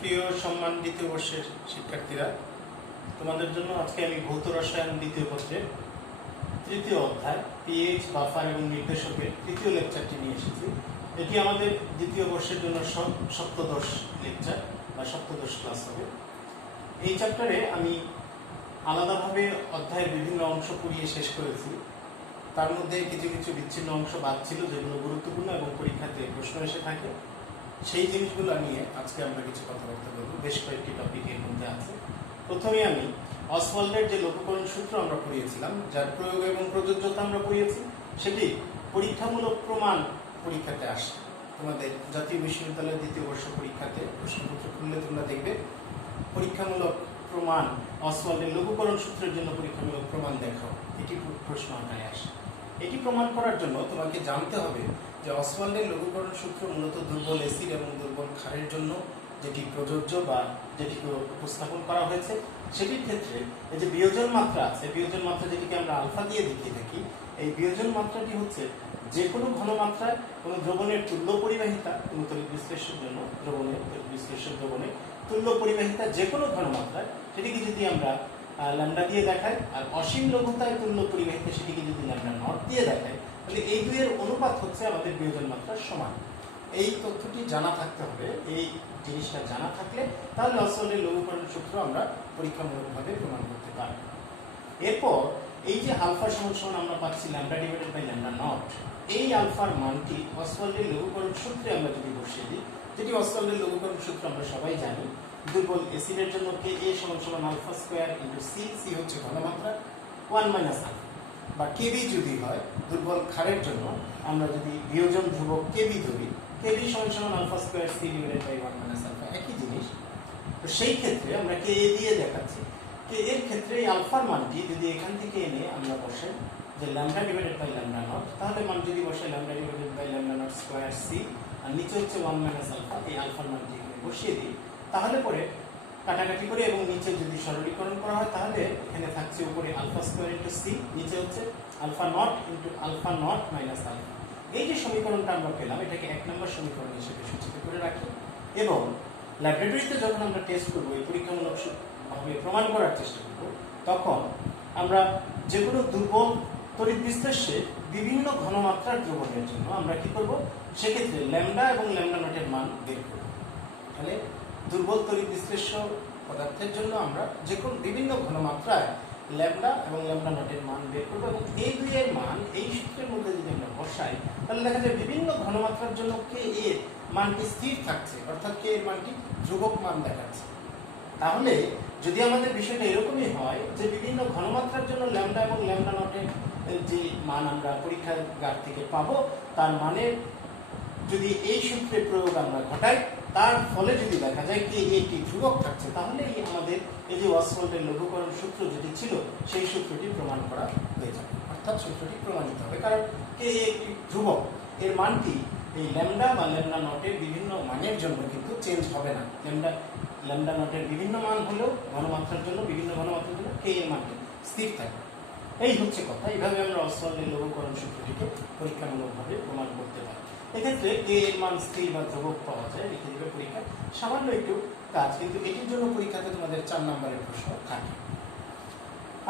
প্রিয় সম্মান দ্বিতীয় বর্ষের শিক্ষার্থীরা, তোমাদের জন্য আজকে আমি ভৌত রসায়ন দ্বিতীয় পত্রের তৃতীয় অধ্যায় পিএইচ বাফার এবং নির্দেশকের তৃতীয় লেকচারটি নিয়ে এসেছি। এটি আমাদের দ্বিতীয় বর্ষের জন্য সপ্তদশ লেকচার বা সপ্তদশ ক্লাস হবে। এই চ্যাপ্টারে আমি আলাদাভাবে অধ্যায়ের বিভিন্ন অংশ পড়িয়ে শেষ করেছি। তার মধ্যে কিছু কিছু বিচ্ছিন্ন অংশ বাদ ছিল যেগুলো গুরুত্বপূর্ণ এবং পরীক্ষাতে প্রশ্ন এসে থাকে। সেই জিনিসগুলো নিয়ে আজকে আমরা কিছু কথাবার্তা বলবো। বেশ কয়েকটি টপিক এর মধ্যে আছে। প্রথমে আমি অসওয়াল্ডের যে লঘুকরণ সূত্র আমরা পড়িয়েছিলাম, যার প্রয়োগ এবং প্রযোজ্যতা আমরা পড়িয়েছি, সেটি পরীক্ষামূলক প্রমাণ পরীক্ষাতে আসে। তোমাদের জাতীয় বিশ্ববিদ্যালয়ের দ্বিতীয় বর্ষ পরীক্ষাতে প্রশ্নপত্র খুললে তোমরা দেখবে পরীক্ষামূলক প্রমাণ, অসওয়াল্ডের লঘুকরণ সূত্রের জন্য পরীক্ষামূলক প্রমাণ দেখাও, এটি প্রশ্ন আকারে আসে। এটি প্রমাণ করার জন্য তোমাকে জানতে হবে যে অসওয়াল্ডের লঘুকরণ সূত্র মূলত দুর্বল অ্যাসিড এবং দুর্বল ক্ষারের জন্য যেটি প্রযোজ্য বা যেটিকে উপস্থাপন করা হয়েছে, সেটির ক্ষেত্রে এই যে বিয়োজন মাত্রা আছে, বিয়োজন মাত্রা যেটিকে আমরা আলফা দিয়ে দেখিয়ে থাকি, এই বিয়োজন মাত্রাটি হচ্ছে যে কোনো ঘনমাত্রায় কোনো দ্রবণের তুল্য পরিবাহিতা, কোনো তড়িৎ বিশ্লেষণের জন্য দ্রবণের তুল্য পরিবাহিতা যে কোনো ঘনমাত্রায় সেটিকে যদি আমরা ল্যামডা দিয়ে দেখাই, আর অসীম লঘুতায় তুল্য পরিবাহিতা সেটিকে যদি ল্যামডা নট দিয়ে দেখাই, তাহলে এই দুইয়ের অনুপাত হচ্ছে আমাদের বিয়োজন মাত্রার সমান। এই তথ্যটি জানা থাকতে হবে। এই জিনিসটা জানা থাকলে তাহলে অসওয়াল্ডের লঘুকরণ সূত্র আমরা পরীক্ষামূলকভাবে প্রমাণ করতে পারব। এরপর এই যে আলফা সমান আমরা পাচ্ছি lambda divided by lambda naught, এই আলফার মানটি অসওয়াল্ডের লঘুকরণ সূত্রে আমরা যদি বসিয়ে দিই, যেটি অসওয়াল্ডের লঘুকরণ সূত্র আমরা সবাই জানি। দুর্বল অ্যাসিডের জন্য কে এ সমান alpha square into C, C হচ্ছে ঘনমাত্রা 1 মাইনাস আলফা, বা কেবি যদি হয় দুর্বল ক্ষারের জন্য আমরা যদি বিয়োজন ধ্রুবক কেবি ধরি, কেবি সমান alpha square C divided by 1 minus alpha, একই জিনিস। তো সেই ক্ষেত্রে আমরা কে এ দিয়ে দেখাচ্ছি। কে এর ক্ষেত্রে এই আলফার মানটি যদি এখান থেকে এনে আমরা বসাই যে lambda divided by lambda naught, তাহলে মান যদি বসাই lambda divided by lambda naught square c, আর নিচে হচ্ছে 1 মাইনাস আলফা, এই আলফার মানটি এখানে বসিয়ে দিই, তাহলে পরে কাটাকাটি করে এবং নিচে যদি সরলীকরণ করা হয়, তাহলে এখানে থাকছে উপরে আলফা স্কয়ার ইনটু সি, নিচে হচ্ছে alpha naught into alpha naught minus alpha. এই যে সমীকরণটা আমরা পেলাম, এটাকে 1 নম্বর সমীকরণ হিসেবে সূচিত করে রাখি। এবং ল্যাবরেটরিতে যখন আমরা টেস্ট করবো, এই পরীক্ষামূলক ভাবে প্রমাণ করার চেষ্টা করব, তখন আমরা যে কোনো দুর্বল তড়িৎ বিশ্লেষ্যে বিভিন্ন ঘনমাত্রার দ্রবণের জন্য আমরা কি করব, সেক্ষেত্রে ল্যামডা এবং ল্যামডা নটের মান বের করব। তাহলে দুর্বল তড়িৎ বিশ্লেষ্য পদার্থের জন্য আমরা যে কোনো বিভিন্ন ঘনমাত্রায় ল্যামডা এবং ল্যামডা নটের মান বের করবো, এবং এই দুইয়ের মান এই সূত্রের মধ্যে যদি আমরা বসাই, তাহলে দেখা যায় বিভিন্ন ঘনমাত্রার জন্য কে এর মানটি স্থির থাকছে, অর্থাৎ কে এর মানটি ধ্রুবক মান দেখাচ্ছে। তাহলে যদি আমাদের বিষয়টা এরকমই হয় যে বিভিন্ন ঘনমাত্রার জন্য ল্যামডা এবং ল্যামডা নটের যে মান আমরা পরীক্ষাগার থেকে পাবো, তার মানে যদি এই সূত্রের প্রয়োগ আমরা ঘটাই, তার ফলে যদি দেখা যায় কি এটি ধ্রুবক থাকছে, তাহলে আমাদের এই যে অসওয়াল্ডের লঘুকরণ সূত্র যেটি ছিল, সেই সূত্রটি প্রমাণ করা হয়ে যাবে, অর্থাৎ সূত্রটি প্রমাণিত হবে। কারণ কে একটি ধ্রুবক, এর মানটি এই ল্যামডা বা ল্যামডা নটের বিভিন্ন মানের জন্য কিন্তু চেঞ্জ হবে না। ল্যামডা নটের বিভিন্ন মান হলেও ঘনমাত্রার জন্য, বিভিন্ন ঘনমাত্রার জন্য কে এর মানটি স্থির থাকবে। এই হচ্ছে কথা। এইভাবে আমরা অসওয়াল্ডের লঘুকরণ সূত্রটিকে পরীক্ষামূলকভাবে প্রমাণ করতে পারি। এক্ষেত্রে কে এর মান স্থির বা ধ্রুবক পাওয়া যায়, এক্ষেত্রে পরীক্ষা সামান্য একটু কাজ, কিন্তু এটির জন্য পরীক্ষাতে তোমাদের 4 নম্বরের প্রশ্ন থাকে।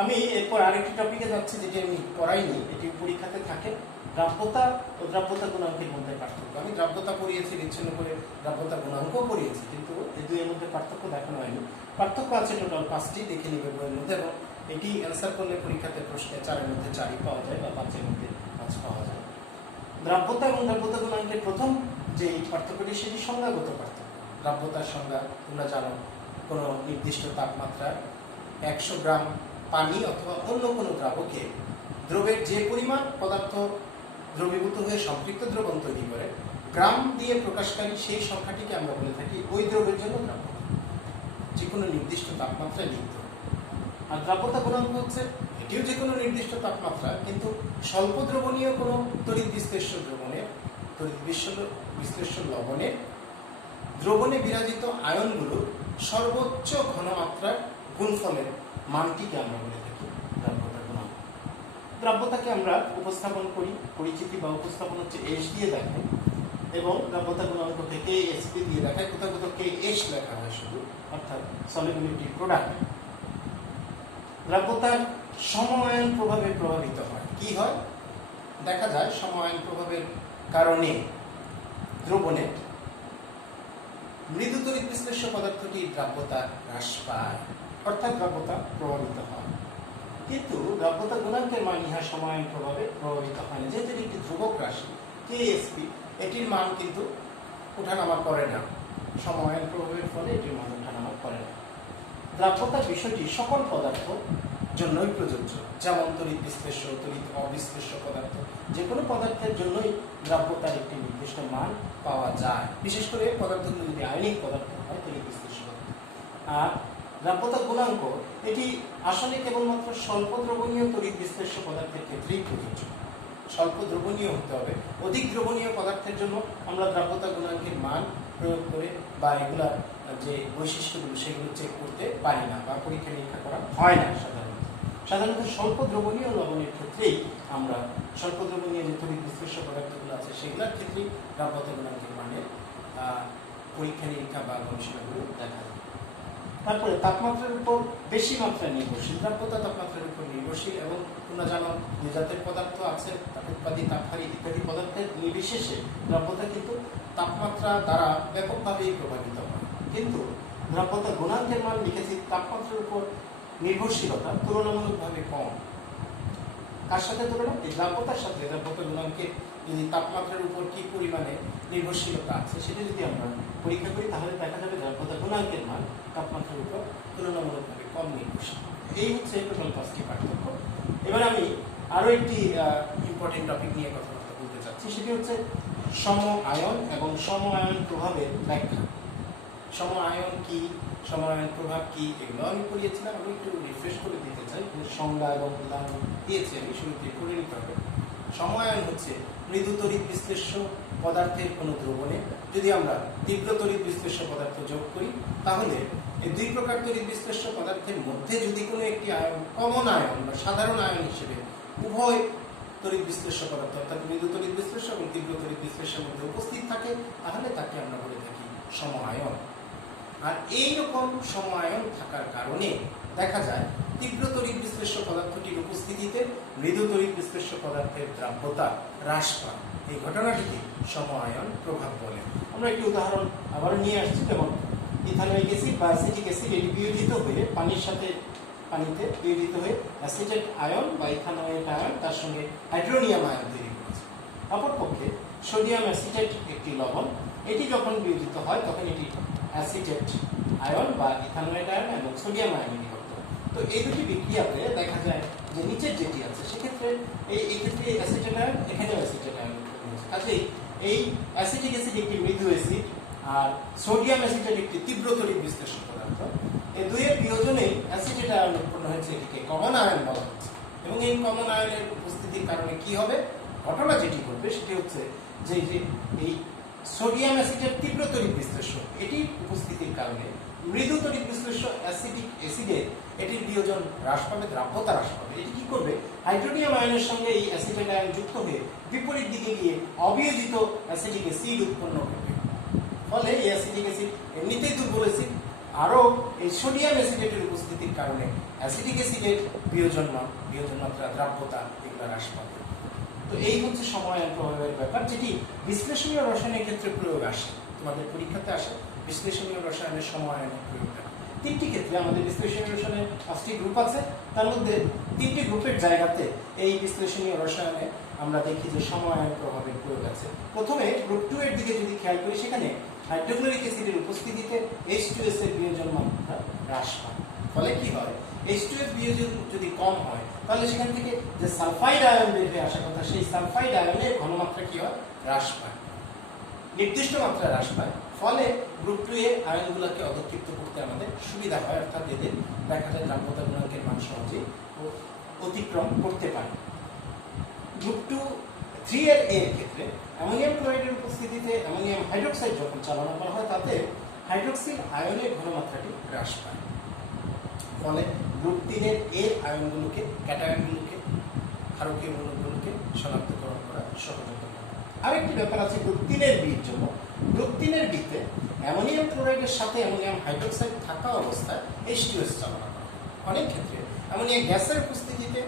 আমি এরপর আরেকটি টপিকে যাচ্ছি, যেটি আমি পড়াইনি, এটি পরীক্ষাতে থাকে। দ্রাব্যতা ও দ্রাব্যতা গুণাঙ্কের মধ্যে পার্থক্য। আমি দ্রাব্যতা পড়িয়েছি, বিচ্ছিন্ন করে দ্রাব্যতা গুণাঙ্কও পড়িয়েছি, কিন্তু এই দুইয়ের মধ্যে পার্থক্য দেখানো হয়নি। পার্থক্য আছে টোটাল 5টি, দেখে নিবে বইয়ের মধ্যে, এবং এটি অ্যান্সার করলে পরীক্ষাতে প্রশ্নে 4-এর মধ্যে 4ই পাওয়া যায়, বা 5-এর মধ্যে 5 পাওয়া যায়। দ্রাব্যতা এবং দ্রাব্যতা গুণাঙ্কের প্রথম যে পার্থক্যটি, সেটি সংজ্ঞাগত পার্থক্য। দ্রাব্যতার সংজ্ঞা তোমরা জানো, কোনো নির্দিষ্ট তাপমাত্রায় 100 গ্রাম পানি অথবা অন্য কোনো দ্রাবকে দ্রবের যে পরিমাণ পদার্থ দ্রবীভূত হয়ে সম্পৃক্ত দ্রবণ তৈরি করে, গ্রাম দিয়ে প্রকাশকারী সেই সংখ্যাটিকে আমরা বলে থাকি ওই দ্রবের জন্য দ্রাব্যতা, যে কোনো নির্দিষ্ট তাপমাত্রায় লিপ্ত। আর দ্রাব্যতা গুণাঙ্ক হচ্ছে এটিও যে কোনো নির্দিষ্ট তাপমাত্রা, কিন্তু স্বল্প দ্রবণীয় কোনো তড়িৎ বিশ্লেষ্য দ্রবণের, তড়িৎ বিশ্লেষ্য লবণের দ্রবণে বিরাজিত আয়নগুলোর সর্বোচ্চ ঘনমাত্রার গুণফলের মানটিকে আমরা বলে থাকি দ্রাব্যতা গুণাঙ্ক। দ্রাব্যতাকে আমরা উপস্থাপন করি, পরিচিতি বা উপস্থাপন হচ্ছে এস দিয়ে দেখাই, এবং দ্রাব্যতা গুণাঙ্ককে কে এস দিয়ে দেখায়, কোথাও কোথাও কে এস লেখা হয় শুধু, অর্থাৎ সলিবিলিটি প্রোডাক্ট। দ্রাব্যতার সম-আয়ন প্রভাবে প্রভাবিত হয়। কি হয়? দেখা যায় সম-আয়ন প্রভাবের কারণে দ্রবণে মৃদু তড়িৎ বিশ্লেষ্য পদার্থটির দ্রাব্যতা হ্রাস পায়, অর্থাৎ দ্রাব্যতা প্রভাবিত হয়। কিন্তু দ্রাব্যতা গুণাঙ্কের মান ইহা সম-আয়ন প্রভাবে প্রভাবিত হয় না, যেহেতু এটি একটি ধ্রুবক রাশি কেএসপি, এটির মান কিন্তু ওঠানামা করে না। সম-আয়ন প্রভাবের ফলে এটির মান ওঠানামা করে না। দ্রাব্যতার বিষয়টি সকল পদার্থ জন্যই প্রযোজ্য, যেমন তড়িৎ বিশ্লেষ্য, তড়িৎ অবিশ্লেষ্য পদার্থ, যে কোনো পদার্থের জন্যই দ্রাব্যতার একটি নির্দিষ্ট মান পাওয়া যায়, বিশেষ করে পদার্থগুলো যদি আয়নিক পদার্থ হয়, তড়িৎ বিশ্লেষ্য পদার্থ। আর দ্রাব্যতা গুণাঙ্ক এটি আসলে কেবলমাত্র স্বল্প দ্রবণীয় তড়িৎ বিশ্লেষ্য পদার্থের ক্ষেত্রেই প্রযোজ্য। স্বল্প দ্রবণীয় হতে হবে। অধিক দ্রবণীয় পদার্থের জন্য আমরা দ্রাব্যতা গুণাঙ্কের মান প্রয়োগ করে বা এগুলার যে বৈশিষ্ট্যগুলো সেগুলো চেক করতে পারি না বা পরীক্ষা নিরীক্ষা করা হয় না। সাধারণত স্বল্প দ্রবণীয় লবণের ক্ষেত্রেই আমরা স্বল্প দ্রবণীয় যে তড়িৎ বিশ্লেষ্য পদার্থগুলো আছে সেগুলোর ক্ষেত্রেই দ্রাব্যতা গুণাঙ্কের মানের পরীক্ষা নিরীক্ষা বা গবেষণাগুলো দেখা যায়। তারপরে তাপমাত্রার উপর বেশি মাত্রায় নির্ভরশীল। দ্রাব্যতা তাপমাত্রার উপর নির্ভরশীল এবং তোমরা জানো যে জাতের পদার্থ আছে, উৎপাদী, তাপহারী ইত্যাদি পদার্থের নির্বিশেষে দ্রাব্যতা কিন্তু তাপমাত্রা দ্বারা ব্যাপকভাবেই প্রভাবিত হয়। কিন্তু দ্রাব্যতা গুণাঙ্কের মান লিখেছি তাপমাত্রার উপর নির্ভরশীলতা তুলনামূলকভাবে কম। কার সাথে তুলনা? এই দ্রাব্যতার সাথে। দ্রাব্যতা গুণাঙ্কে যদি তাপমাত্রার উপর কি পরিমাণে নির্ভরশীলতা আছে সেটা যদি আমরা পরীক্ষা করি তাহলে দেখা যাবে দ্রাব্যতা গুণাঙ্কের মান তাপমাত্রার উপর তুলনামূলকভাবে কম নির্ভরশীল। এই হচ্ছে টোটাল 5টি পার্থক্য। এবার আমি আরো একটি ইম্পর্টেন্ট টপিক নিয়ে কথা বলতে চাচ্ছি, সেটি হচ্ছে সম-আয়ন এবং সম-আয়ন প্রভাবের ব্যাখ্যা। সম-আয়ন কি, সম-আয়ন প্রভাব কি, এগুলো আমি পড়িয়েছিলাম। আমি একটু রিফ্রেশ করে দিতে চাই। সংজ্ঞা এবং উদাহরণ দিয়েছি আমি, শুরুতে করে নিতে হবে। সম-আয়ন হচ্ছে মৃদু তড়িৎ বিশ্লেষ্য পদার্থের কোনো দ্রবণে যদি আমরা তীব্র তড়িৎ বিশ্লেষ্য পদার্থ যোগ করি, তাহলে এই দুই প্রকার তড়িৎ বিশ্লেষ্য পদার্থের মধ্যে যদি কোনো একটি আয়ন কমন আয়ন বা সাধারণ আয়ন হিসেবে উভয় তড়িৎ বিশ্লেষ্য পদার্থ অর্থাৎ মৃদু তড়িৎ বিশ্লেষ্য এবং তীব্র তড়িৎ বিশ্লেষ্যের মধ্যে উপস্থিত থাকে, তাহলে তাকে আমরা বলে থাকি সম-আয়ন। আর এইরকম সম-আয়ন থাকার কারণে দেখা যায় তীব্র তড়িৎ বিশ্লেষ্য পদার্থটির উপস্থিতিতে মৃদু তড়িৎ বিশ্লেষ্য পদার্থের দ্রাব্যতা হ্রাস পায়। এই ঘটনাটিকে সম-আয়ন প্রভাব বলে। আমরা একটি উদাহরণ আবার নিয়ে আসছি, যেমন ইথানোয়িক অ্যাসিড বা অ্যাসিটিক অ্যাসিড এটি বিয়োজিত হয়ে পানির সাথে পানিতে বিয়োজিত হয়ে অ্যাসিটেট আয়ন বা ইথানোয়েট আয়ন তার সঙ্গে হাইড্রোনিয়াম আয়ন তৈরি করেছে। অপরপক্ষে সোডিয়াম অ্যাসিটেট একটি লবণ, এটি যখন বিয়োজিত হয় তখন এটি অ্যাসিটেট আয়ন বা ইথানোয়েট আয়ন এবং সোডিয়াম আয়ন বিভক্ত হয়। তো এই দুটি বিক্রিয়াতে দেখা যায় যে নিচের যেটি আছে সেক্ষেত্রে এই ক্ষেত্রে অ্যাসিটেট আয়ন, এখানেও অ্যাসিটেট আয়ন কাজেই এই অ্যাসিটিক অ্যাসিড একটি মৃদু অ্যাসিড আর সোডিয়াম অ্যাসিটেট একটি তীব্র তড়িৎ বিশ্লেষ্য পদার্থ। এই দুইয়ের বিয়োজনে অ্যাসিটেট আয়ন উৎপন্ন হয়েছে, এটিকে কমন আয়ন বলা হচ্ছে। এবং এই কমন আয়নের উপস্থিতির কারণে কি হবে, ঘটনা যেটি ঘটবে সেটি হচ্ছে যে এই সোডিয়াম অ্যাসিডের তীব্র তড়িৎ বিশ্লেষ্য এটির উপস্থিতির কারণে মৃদু তড়িৎ বিশ্লেষ্য অ্যাসিটিক অ্যাসিডের এটির বিয়োজন হ্রাস পাবে, দ্রাব্যতা হ্রাস পাবে। এটি কি করবে, হাইড্রোনিয়াম আয়নের সঙ্গে এই অ্যাসিটেট আয়ন যুক্ত হয়ে বিপরীত দিকে গিয়ে অবিয়োজিত অ্যাসিটিক অ্যাসিড উৎপন্ন করবে। ফলে এই অ্যাসিটিক অ্যাসিড এমনিতেই দুর্বল অ্যাসিড, আরও এই সোডিয়াম অ্যাসিডেটের উপস্থিতির কারণে অ্যাসিটিক অ্যাসিডের বিয়োজন মাত্রা, দ্রাব্যতা এগুলো হ্রাস পাবে। তো এই হচ্ছে সম-আয়ন প্রভাবের ব্যাপার, যেটি বিশ্লেষণীয় রসায়নের ক্ষেত্রে প্রয়োগ আসে, তোমাদের পরীক্ষাতে আসে বিশ্লেষণীয় রসায়নের সম-আয়নের প্রয়োগটা। 3টি ক্ষেত্রে আমাদের বিশ্লেষণীয় রসায়নের 5টি গ্রুপ আছে, তার মধ্যে 3টি গ্রুপের জায়গাতে এই বিশ্লেষণীয় রসায়নে আমরা দেখি যে সম-আয়ন প্রভাবের প্রয়োগ আছে। প্রথমে গ্রুপ 2 এর দিকে যদি খেয়াল করি, সেখানে হাইড্রোক্লোরিক অ্যাসিডের উপস্থিতিতে H2S এর বিয়োজন মাত্রা হ্রাস পায়। ফলে কি হয়, H2S বিয়োজন যদি কম হয় তাহলে সেখান থেকে যে সালফাইড আয়ন বের হয়ে আসার কথা, সেই সালফাইড আয়নের ঘনমাত্রা কি হয়, হ্রাস পায়, নির্দিষ্ট মাত্রায় হ্রাস পায়। ফলে গ্রুপ 2 এর আয়নগুলোকে অধক্ষিপ্ত করতে আমাদের সুবিধা হয়, অর্থাৎ এদের দেখা যায় দ্রাব্যতা গুণাঙ্কের মান সহজেই অতিক্রম করতে পারে। গ্রুপ 3 এর ক্ষেত্রে অ্যামোনিয়াম ক্লোরাইডের উপস্থিতিতে অ্যামোনিয়াম হাইড্রোক্সাইড যখন চালনা করা হয় তাতে হাইড্রোক্সিল আয়নের ঘনমাত্রাটি হ্রাস পায়। ফলে গ্রুপ 3 এর আয়নগুলোকে, ক্যাটায়নগুলোকে, ক্ষারকীয় মৌলগুলোকে শনাক্তকরণ করা সহজ হয়। আরেকটি ব্যাপার আছে গ্রুপ 3 এর বির জন্য। গ্রুপ 3 এর বিতে অ্যামোনিয়াম ক্লোরাইডের সাথে অ্যামোনিয়াম হাইড্রোক্সাইড থাকা অবস্থায় H2S চালনা করা হয়। অনেক ক্ষেত্রে অ্যামোনিয়া গ্যাসের উপস্থিতিতে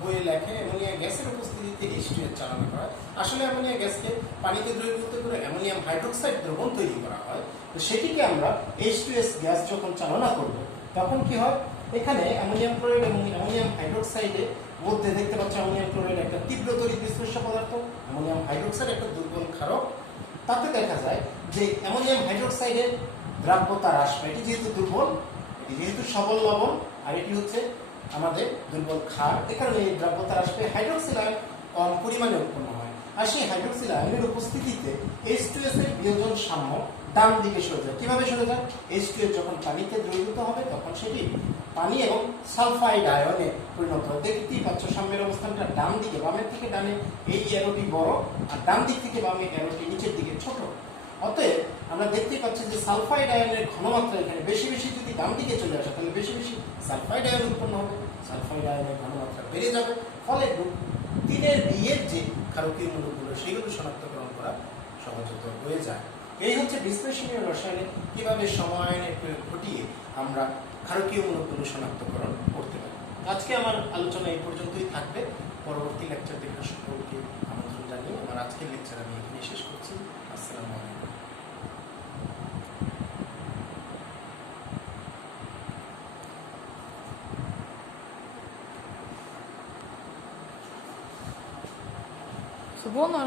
বইয়ে লেখে অ্যামোনিয়া গ্যাসের উপস্থিতিতে H2S চালনা করা হয়। আসলে অ্যামোনিয়া গ্যাসকে পানিতে দ্রবীভূত করে অ্যামোনিয়াম হাইড্রোক্সাইড দ্রবণ তৈরি করা হয়। তো সেটিকে আমরা H2S গ্যাস যখন চালনা করব তখন কি হয়, এখানে অ্যামোনিয়াম ক্লোরাইড এবং অ্যামোনিয়াম হাইড্রোক্সাইডের মধ্যে দেখতে পাচ্ছি অ্যামোনিয়াম ক্লোরাইড একটা তীব্র তড়িৎ বিশ্লেষ্য পদার্থ, অ্যামোনিয়াম হাইড্রোক্সাইড একটা দুর্বল ক্ষারক। তাতে দেখা যায় যে অ্যামোনিয়াম হাইড্রোক্সাইডের দ্রাব্যতা হ্রাস পায়। এটি যেহেতু দুর্বল, এটি যেহেতু সবল লবণ, আর এটি হচ্ছে আমাদের দুর্বল ক্ষার, এ কারণে এই দ্রাব্যতা হ্রাস পেয়ে হাইড্রোক্সিল আয়ন কম পরিমাণে উৎপন্ন হয়। আর সেই হাইড্রোক্সিল আয়নের উপস্থিতিতে H2S এর বিয়োজন সাম্য ডান দিকে সরে যায়। কিভাবে সরে যায়? H2S যখন পানিতে দ্রবীভূত হবে তখন সেটি পানি এবং সালফাইড আয়নে পরিণত হয়। দেখতেই পাচ্ছ সাম্যের অবস্থানটা ডান দিকে, বামের থেকে ডানে এই অ্যারোটি বড়, আর ডান দিক থেকে বামে অ্যারোটি নিচের দিকে ছোট। অতএব আমরা দেখতেই পাচ্ছি যে সালফাইড আয়নের ঘনমাত্রা এখানে বেশি বেশি যদি ডান দিকে চলে আসে তাহলে বেশি বেশি সালফাইড আয়ন উৎপন্ন হবে, সালফাইড আয়নের ঘনমাত্রা বেড়ে যাবে, ফলে গ্রুপ 3 এর বিয়ের যে ক্ষারকীয় মূলকগুলো সেগুলো শনাক্তকরণ করা সহজতর হয়ে যায়। এই হচ্ছে বিশ্লেষণীয় রসায়নে কিভাবে সমায়নের প্রয়োগ ঘটিয়ে আমরা ক্ষারকীয় মূলকগুলো শনাক্তকরণ করতে পারি। আজকে আমার আলোচনা এই পর্যন্তই থাকবে। পরবর্তী লেকচার দেখার সকলকে আমন্ত্রণ জানিয়ে আমার আজকের লেকচার আমি এখানে শেষ করছি। আসসালামু আলাইকুম। Свободно.